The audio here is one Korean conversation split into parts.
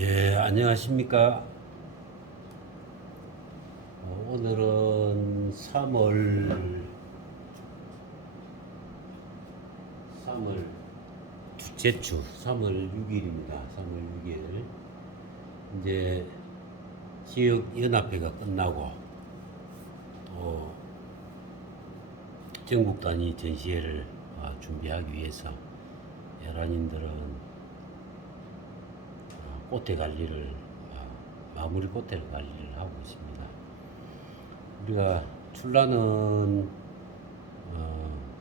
예, 안녕하십니까. 오늘은 3월 둘째 주, 3월 6일입니다. 3월 6일. 이제 지역 연합회가 끝나고, 전국 단위 전시회를 준비하기 위해서 에란인들은 꽃대 관리를, 마무리 꽃대 관리를 하고 있습니다. 우리가 출라는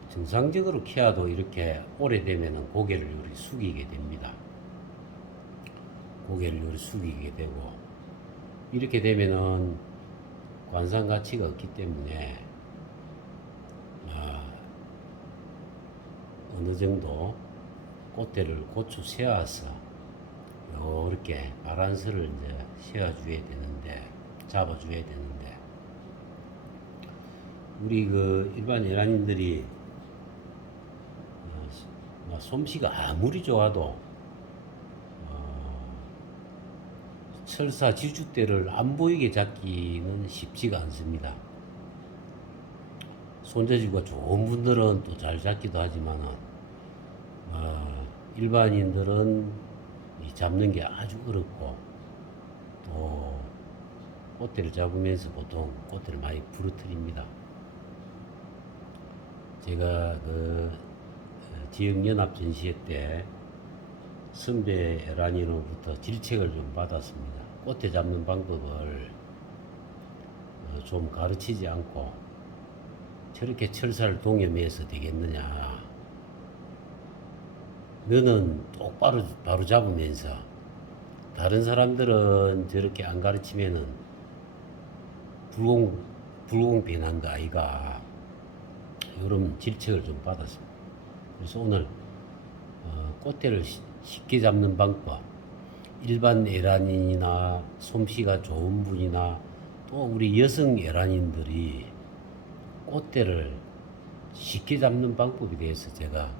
정상적으로 키워도 이렇게 오래되면 고개를 요리 숙이게 됩니다. 고개를 요리 숙이게 되고, 이렇게 되면은 관상 가치가 없기 때문에 어느 정도 꽃대를 고추 세워서 이렇게 바란스를 이제 세워줘야 되는데, 잡아줘야 되는데, 우리 그 일반 일반인들이 솜씨가 아무리 좋아도 철사 지주대를 안 보이게 잡기는 쉽지가 않습니다. 손재주가 좋은 분들은 또 잘 잡기도 하지만은 일반인들은 잡는 게 아주 어렵고, 또 꽃대를 잡으면서 보통 꽃대를 많이 부러뜨립니다. 제가 그 지역 연합 전시회 때 선배 에란이로부터 질책을 좀 받았습니다. 꽃대 잡는 방법을 좀 가르치지 않고 저렇게 철사를 동여매서 되겠느냐. 너는 똑바로 바로 잡으면서 다른 사람들은 저렇게 안 가르치면은 불공평한가 아이가, 이런 질책을 좀 받았습니다. 그래서 오늘 꽃대를 쉽게 잡는 방법, 일반 에란인이나 솜씨가 좋은 분이나 또 우리 여성 에란인들이 꽃대를 쉽게 잡는 방법에 대해서 제가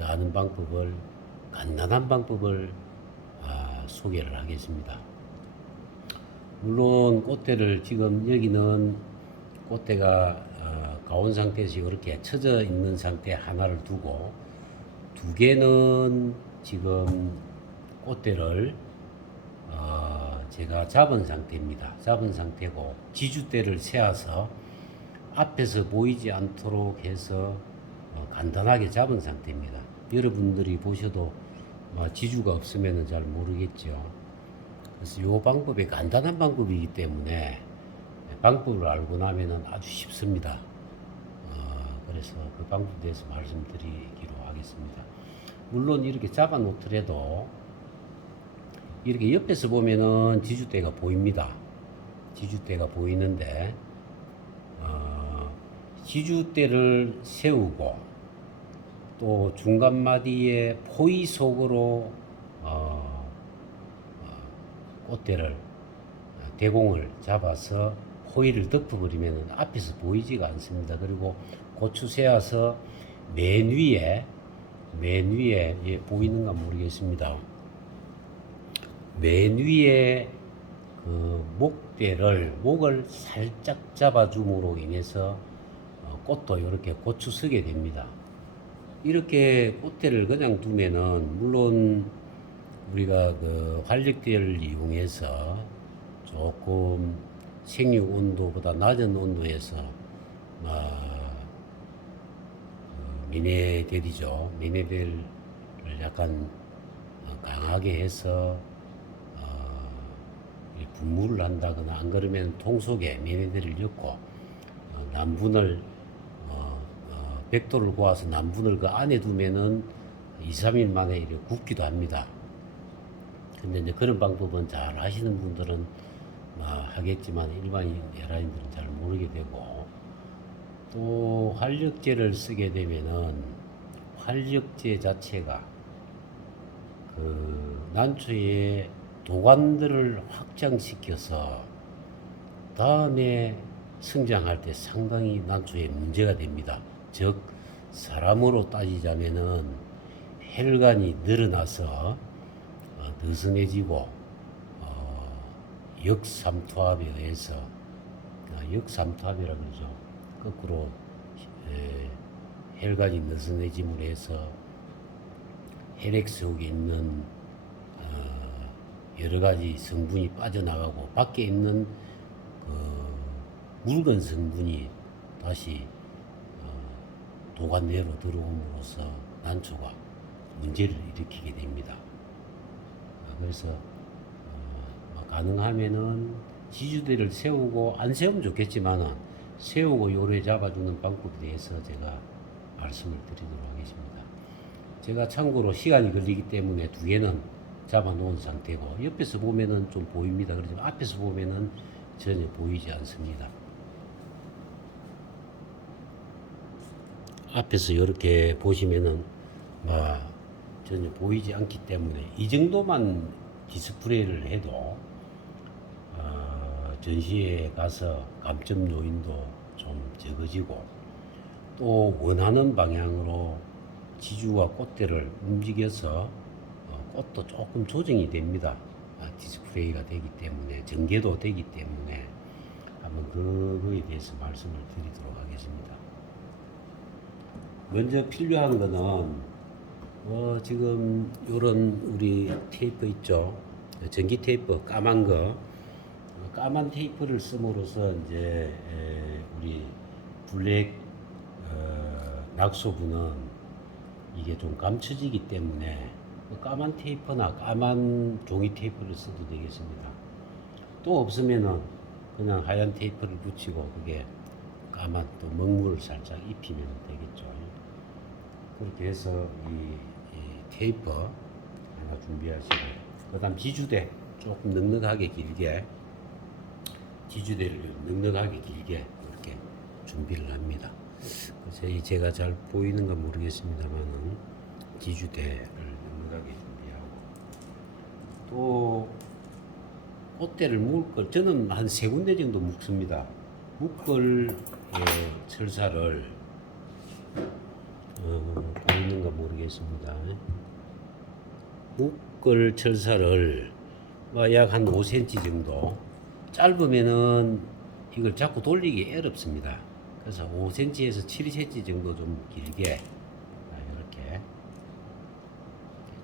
아는 방법을, 간단한 방법을 소개를 하겠습니다. 물론 꽃대를 지금 여기는 꽃대가 가온 상태에서 이렇게 처져 있는 상태 하나를 두고, 두 개는 지금 꽃대를 제가 잡은 상태입니다. 잡은 상태고, 지주대를 세워서 앞에서 보이지 않도록 해서 간단하게 잡은 상태입니다. 여러분들이 보셔도 지주가 없으면 잘 모르겠죠. 그래서 이 방법이 간단한 방법이기 때문에 방법을 알고 나면 아주 쉽습니다. 그래서 그 방법에 대해서 말씀드리기로 하겠습니다. 물론 이렇게 잡아 놓더라도 이렇게 옆에서 보면은 지주대가 보입니다. 지주대가 보이는데, 지주대를 세우고 또 중간 마디에 포의 속으로 꽃대를, 대공을 잡아서 포의를 덮어버리면 앞에서 보이지가 않습니다. 그리고 고추 세워서 맨 위에 보이는가 모르겠습니다. 맨 위에 그 목을 살짝 잡아줌으로 인해서 꽃도 이렇게 고추 서게 됩니다. 이렇게 꽃대를 그냥 두면은, 물론 우리가 그 활력대를 이용해서 조금 생육 온도보다 낮은 온도에서 미네델이죠. 미네델을 약간 강하게 해서 분무를 한다거나, 안 그러면 통 속에 미네델을 넣고 남분을 100도를 고아서 남분을 그 안에 두면은 2, 3일 만에 이렇게 굽기도 합니다. 근데 이제 그런 방법은 잘 하시는 분들은 하겠지만 일반인 에라인들은 잘 모르게 되고, 또 활력제를 쓰게 되면은 활력제 자체가 그 난초의 도관들을 확장시켜서 다음에 성장할 때 상당히 난초에 문제가 됩니다. 즉 사람으로 따지자면은 혈관이 늘어나서 느슨해지고 역삼투압에 의해서 역삼투압이라 그러죠. 거꾸로 헬간이 느슨해짐으로 해서 헬액 속에 있는 여러 가지 성분이 빠져나가고 밖에 있는 묽은 성분이 다시 도관내로 들어옴으로써 난초가 문제를 일으키게 됩니다. 그래서 가능하면은 지주대를 세우고 안 세우면 좋겠지만은 세우고 요래 잡아주는 방법에 대해서 제가 말씀을 드리도록 하겠습니다. 제가 참고로 시간이 걸리기 때문에 두 개는 잡아 놓은 상태고 옆에서 보면은 좀 보입니다. 그렇지만 앞에서 보면은 전혀 보이지 않습니다. 앞에서 이렇게 보시면은 전혀 보이지 않기 때문에 이 정도만 디스플레이를 해도 전시회에 가서 감점 요인도 좀 적어지고 또 원하는 방향으로 지주와 꽃대를 움직여서 꽃도 조금 조정이 됩니다. 디스플레이가 되기 때문에 전개도 되기 때문에 한번 그거에 대해서 말씀을 드리도록 하겠습니다. 먼저 필요한 거는 지금 요런 우리 테이프 있죠. 전기 테이프 까만 거 까만 테이프를 씀으로써 이제 우리 블랙 낙소부는 이게 좀 감춰지기 때문에 까만 테이프나 까만 종이 테이프를 써도 되겠습니다. 또 없으면은 그냥 하얀 테이프를 붙이고 그게 까만 또 먹물을 살짝 입히면 되겠죠. 그렇게 해서 이 테이프 하나 준비하시고 그 다음 지주대 조금 넉넉하게 길게 지주대를 넉넉하게 길게 이렇게 준비를 합니다. 그래서 제가 잘 보이는가 모르겠습니다만은 지주대를 넉넉하게 준비하고 또 꽃대를 묶을 걸 저는 한 세 군데 정도 묶습니다. 묶을 철사를 보이는가 모르겠습니다. 묶을 철사를 약 한 5cm 정도 짧으면은 이걸 자꾸 돌리기 어렵습니다. 그래서 5cm에서 7cm 정도 좀 길게 이렇게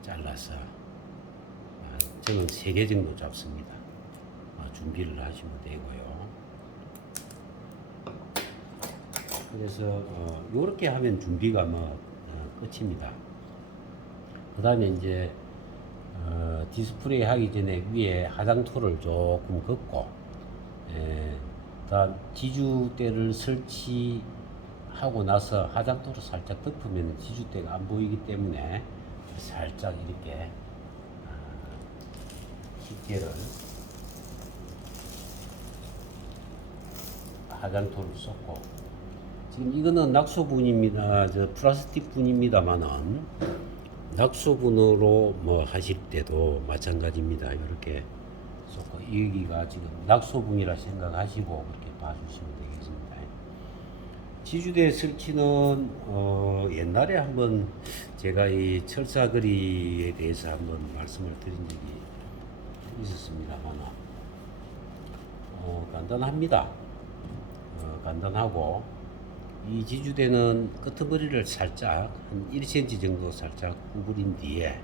잘라서 저는 3개 정도 잡습니다. 준비를 하시면 되고요. 그래서 이렇게 하면 준비가 끝입니다. 그 다음에 이제 디스플레이 하기 전에 위에 화장토를 조금 걷고 다음 지주대를 설치하고 나서 화장토를 살짝 덮으면 지주대가 안 보이기 때문에 살짝 이렇게 집게를 화장토를 쏟고 지금 이거는 낙소분입니다. 플라스틱 분입니다만은 낙소분으로 하실 때도 마찬가지입니다. 이렇게 쏟고 여기가 지금 낙소분이라 생각하시고 그렇게 봐주시면 되겠습니다. 지주대 설치는 옛날에 한번 제가 이 철사거리에 대해서 한번 말씀을 드린 적이 있었습니다만 간단합니다. 간단하고 이 지주대는 끄트머리를 살짝 한 1cm 정도 살짝 구부린 뒤에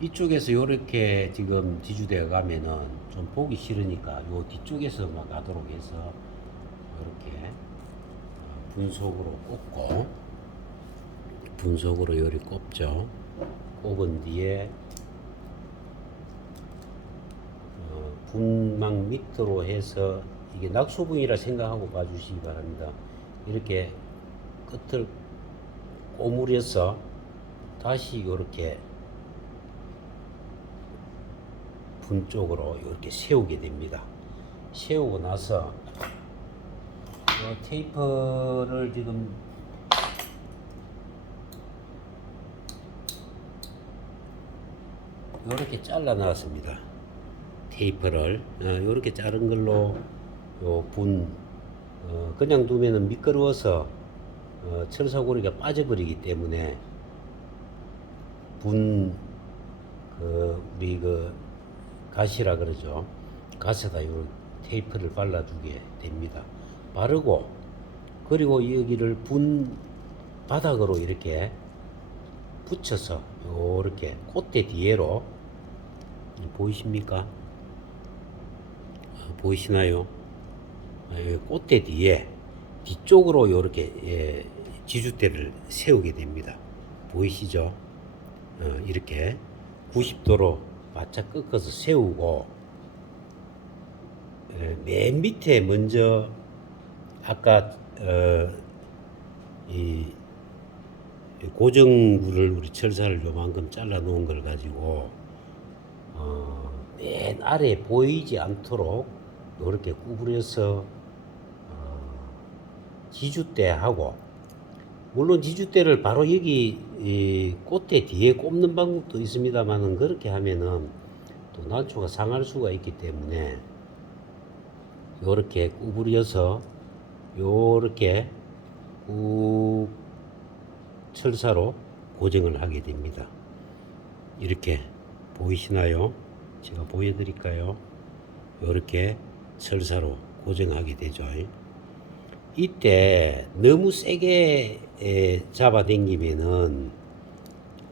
이쪽에서 이렇게 지금 지주대가 가면은 좀 보기 싫으니까 요 뒤쪽에서만 가도록 해서 이렇게 분속으로 꽂고 분속으로 요리 꼽죠. 꼽은 뒤에 분망 밑으로 해서 이게 낙소분이라 생각하고 봐주시기 바랍니다. 이렇게 끝을 오므려서 다시 이렇게 분 쪽으로 이렇게 세우게 됩니다. 세우고 나서 테이프를 지금 이렇게 잘라 놨습니다. 테이프를 이렇게 자른 걸로 그냥 두면은 미끄러워서 철사고리가 빠져버리기 때문에 우리 가시라 그러죠. 가시에다 요 테이프를 발라주게 됩니다. 바르고 그리고 여기를 분 바닥으로 이렇게 붙여서 요렇게 꽃대 뒤에로 보이십니까? 보이시나요? 꽃대 뒤에 뒤쪽으로 요렇게 지주대를 세우게 됩니다. 보이시죠? 이렇게 90도로 바짝 꺾어서 세우고 맨 밑에 먼저 아까 이 고정부를 우리 철사를 요만큼 잘라 놓은 걸 가지고 맨 아래 보이지 않도록 이렇게 구부려서 지주대하고, 물론 지주대를 바로 여기 이 꽃대 뒤에 꼽는 방법도 있습니다만은 그렇게 하면은 또 난초가 상할 수가 있기 때문에 요렇게 구부려서 요렇게 꾹 철사로 고정을 하게 됩니다. 이렇게 보이시나요? 제가 보여드릴까요? 요렇게 철사로 고정하게 되죠. 이때 너무 세게 잡아당기면은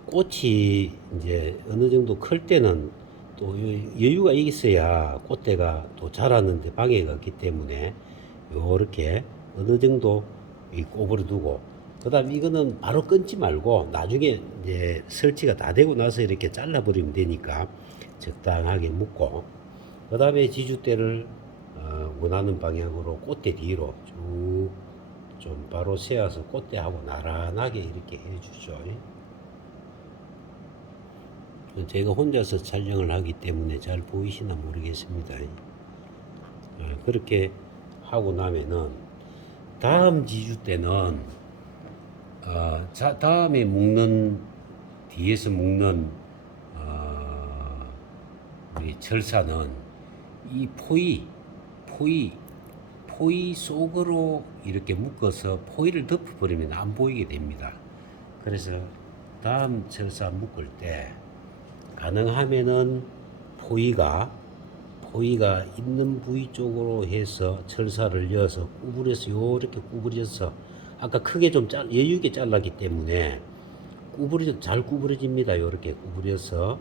꽃이 이제 어느 정도 클 때는 또 여유가 있어야 꽃대가 또 자랐는데 방해가 없기 때문에 요렇게 어느 정도 꼬부려 두고, 그 다음 이거는 바로 끊지 말고 나중에 이제 설치가 다 되고 나서 이렇게 잘라버리면 되니까 적당하게 묶고, 그 다음에 지주대를 원하는 방향으로 꽃대 뒤로 쭉 좀 바로 세워서 꽃대하고 나란하게 이렇게 해주죠. 제가 혼자서 촬영을 하기 때문에 잘 보이시나 모르겠습니다. 그렇게 하고 나면은 다음 지주대는 다음에 묶는, 뒤에서 묶는 우리 철사는 이 포이 속으로 이렇게 묶어서 포이를 덮어버리면 안 보이게 됩니다. 그래서 다음 철사 묶을 때 가능하면은 포이가 있는 부위 쪽으로 해서 철사를 이어서 구부려서 요렇게 구부려서, 아까 크게 좀 여유 있게 잘랐기 때문에 잘 구부러집니다. 요렇게 구부려서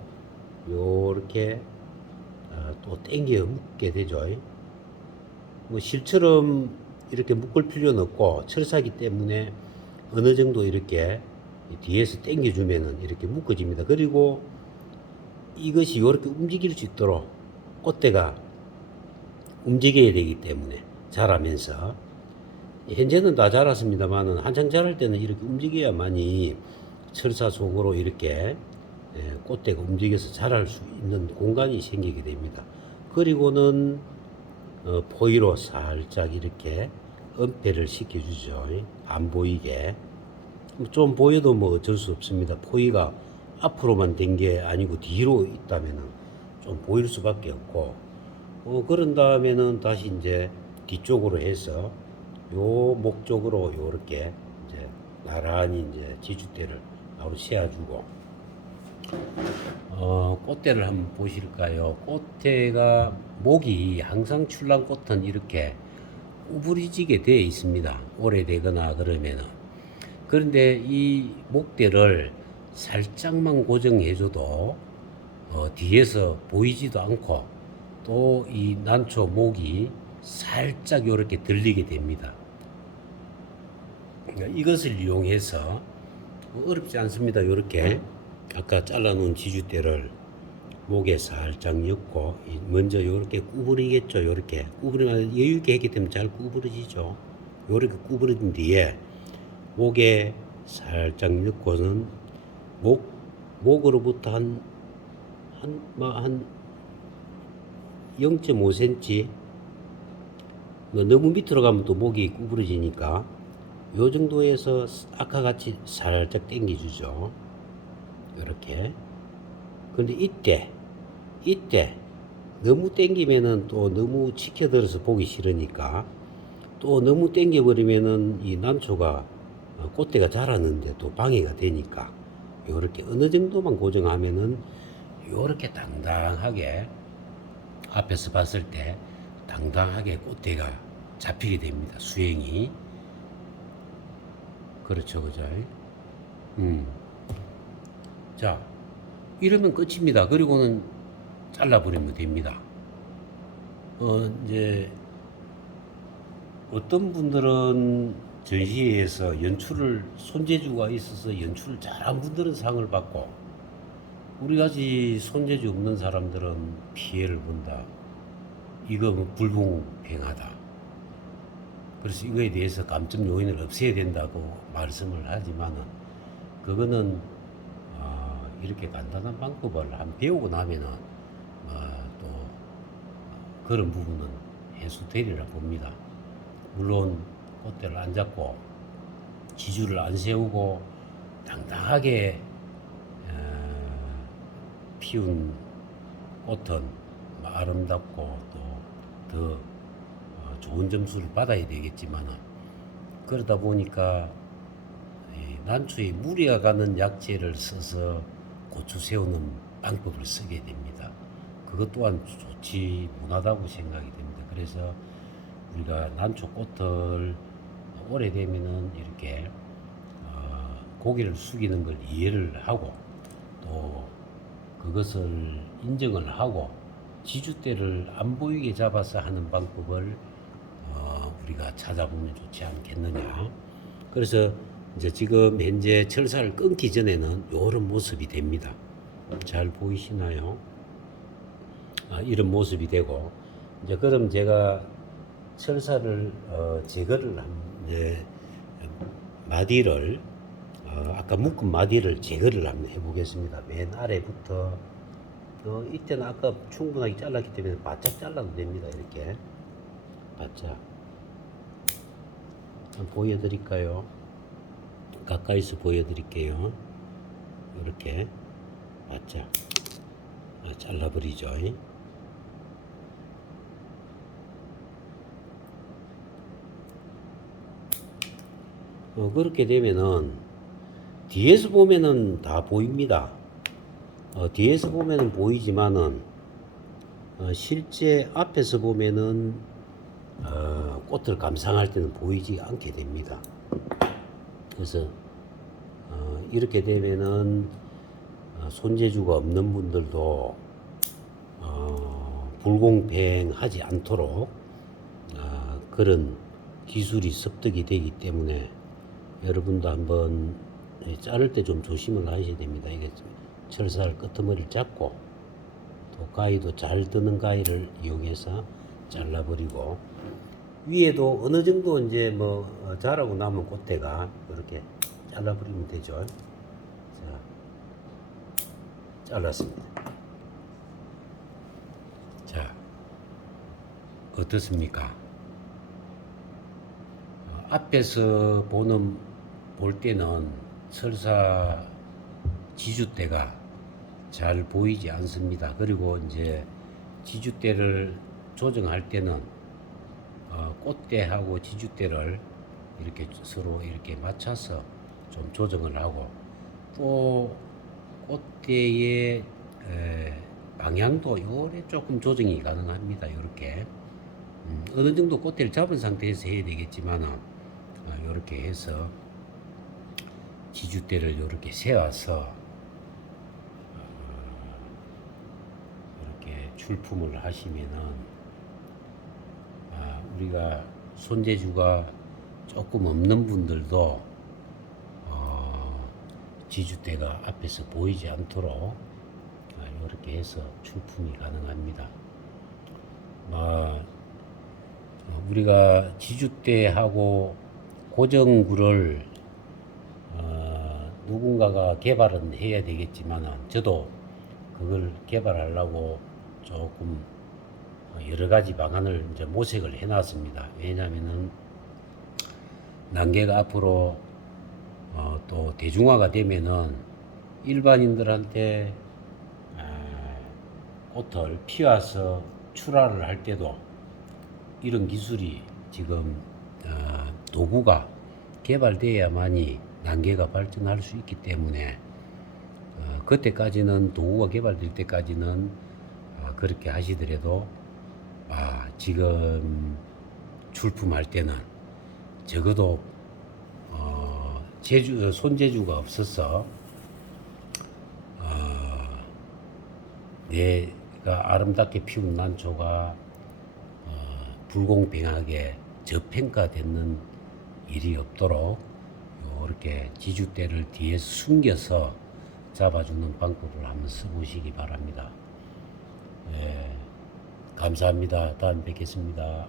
요렇게 또 당겨 묶게 되죠. 뭐 실처럼 이렇게 묶을 필요는 없고 철사기 때문에 어느 정도 이렇게 뒤에서 당겨 주면은 이렇게 묶어집니다. 그리고 이것이 이렇게 움직일 수 있도록 꽃대가 움직여야 되기 때문에 자라면서, 현재는 다 자랐습니다만은 한창 자랄 때는 이렇게 움직여야만이 철사 속으로 이렇게 꽃대가 움직여서 자랄 수 있는 공간이 생기게 됩니다. 그리고는 포이로 살짝 이렇게 은폐를 시켜주죠. 안 보이게. 좀 보여도 뭐 어쩔 수 없습니다. 포이가 앞으로만 된 게 아니고 뒤로 있다면은 좀 보일 수밖에 없고, 그런 다음에는 다시 이제 뒤쪽으로 해서 요 목쪽으로 요렇게 이제 나란히 이제 지주대를 바로 세워주고, 꽃대를 한번 보실까요? 꽃대가 목이 항상 출란꽃은 이렇게 구부러지게 되어 있습니다. 오래되거나 그러면은. 그런데 이 목대를 살짝만 고정해줘도 뒤에서 보이지도 않고 또 이 난초 목이 살짝 이렇게 들리게 됩니다. 그러니까 이것을 이용해서 어렵지 않습니다. 이렇게 아까 잘라놓은 지주대를 목에 살짝 엮고 먼저 이렇게 구부리겠죠. 이렇게 구부리면 여유 있게 했기 때문에 잘 구부러지죠. 이렇게 구부러진 뒤에 목에 살짝 엮고는 목으로부터 한 0.5cm, 너무 밑으로 가면 또 목이 구부러지니까 요 정도에서 아까 같이 살짝 당겨주죠. 이렇게. 근데 이때 너무 당기면은 또 너무 치켜들어서 보기 싫으니까, 또 너무 당겨버리면은 이 난초가 꽃대가 자랐는데 또 방해가 되니까 요렇게 어느 정도만 고정하면은 요렇게 당당하게 앞에서 봤을 때 당당하게 꽃대가 잡히게 됩니다. 수행이. 그렇죠, 그죠? 자, 이러면 끝입니다. 그리고는 잘라버리면 됩니다. 이제 어떤 분들은 전시회에서 연출을 손재주가 있어서 연출을 잘한 분들은 상을 받고 우리같이 손재주 없는 사람들은 피해를 본다. 이거 뭐 불공평하다. 그래서 이거에 대해서 감점 요인을 없애야 된다고 말씀을 하지만은 그거는 이렇게 간단한 방법을 한 배우고 나면은 또 그런 부분은 해소되리라 봅니다. 물론 꽃대를 안 잡고 지주를 안 세우고 당당하게 피운 꽃은 아름답고 또 더 좋은 점수를 받아야 되겠지만 그러다 보니까 난초에 무리가 가는 약재를 써서 고추 세우는 방법을 쓰게 됩니다. 그것 또한 좋지 못하다고 생각이 됩니다. 그래서 우리가 난초 꽃을 오래되면은 이렇게 고개를 숙이는 걸 이해를 하고 또 그것을 인정을 하고 지주대를 안 보이게 잡아서 하는 방법을 우리가 찾아보면 좋지 않겠느냐. 그래서 이제 지금 현재 철사를 끊기 전에는 이런 모습이 됩니다. 잘 보이시나요? 이런 모습이 되고 이제 그럼 제가 철사를 제거를 이제 마디를 아까 묶은 마디를 제거를 한번 해보겠습니다. 맨 아래부터 이때는 아까 충분하게 잘랐기 때문에 바짝 잘라도 됩니다. 이렇게 바짝 한번 보여드릴까요? 가까이서 보여드릴게요. 이렇게 바짝 잘라버리죠. 그렇게 되면은 뒤에서 보면은 다 보입니다. 뒤에서 보면은 보이지만은 실제 앞에서 보면은 꽃을 감상할 때는 보이지 않게 됩니다. 그래서 이렇게 되면은 손재주가 없는 분들도 불공평하지 않도록 그런 기술이 습득이 되기 때문에 여러분도 한번 자를 때 좀 조심을 하셔야 됩니다. 이게 철사를 끄트머리를 잡고 또 가위도 잘 드는 가위를 이용해서 잘라버리고 위에도 어느 정도 이제 뭐 자라고 남은 꽃대가 이렇게 잘라버리면 되죠. 자, 잘랐습니다. 자, 어떻습니까? 앞에서 볼 때는 설사 지주대가 잘 보이지 않습니다. 그리고 이제 지주대를 조정할 때는 꽃대하고 지주대를 이렇게 서로 이렇게 맞춰서 좀 조정을 하고 또 꽃대의 방향도 요래 조금 조정이 가능합니다. 이렇게 어느 정도 꽃대를 잡은 상태에서 해야 되겠지만 이렇게 해서 지주대를 이렇게 세워서 이렇게 출품을 하시면은 우리가 손재주가 조금 없는 분들도 지주대가 앞에서 보이지 않도록 이렇게 해서 출품이 가능합니다. 우리가 지주대하고 고정구를 누군가가 개발은 해야 되겠지만 저도 그걸 개발하려고 조금 여러 가지 방안을 이제 모색을 해놨습니다. 왜냐하면은 난개가 앞으로 또 대중화가 되면은 일반인들한테 꽃을 피워서 출하를 할 때도 이런 기술이 지금 도구가 개발돼야만이 난개가 발전할 수 있기 때문에 그때까지는 도구가 개발될 때까지는 그렇게 하시더라도 지금 출품할 때는 적어도 손재주가 없어서 내가 아름답게 피운 난초가 불공평하게 저평가되는 일이 없도록 이렇게 지주대를 뒤에 숨겨서 잡아주는 방법을 한번 써보시기 바랍니다. 예, 감사합니다. 다음에 뵙겠습니다.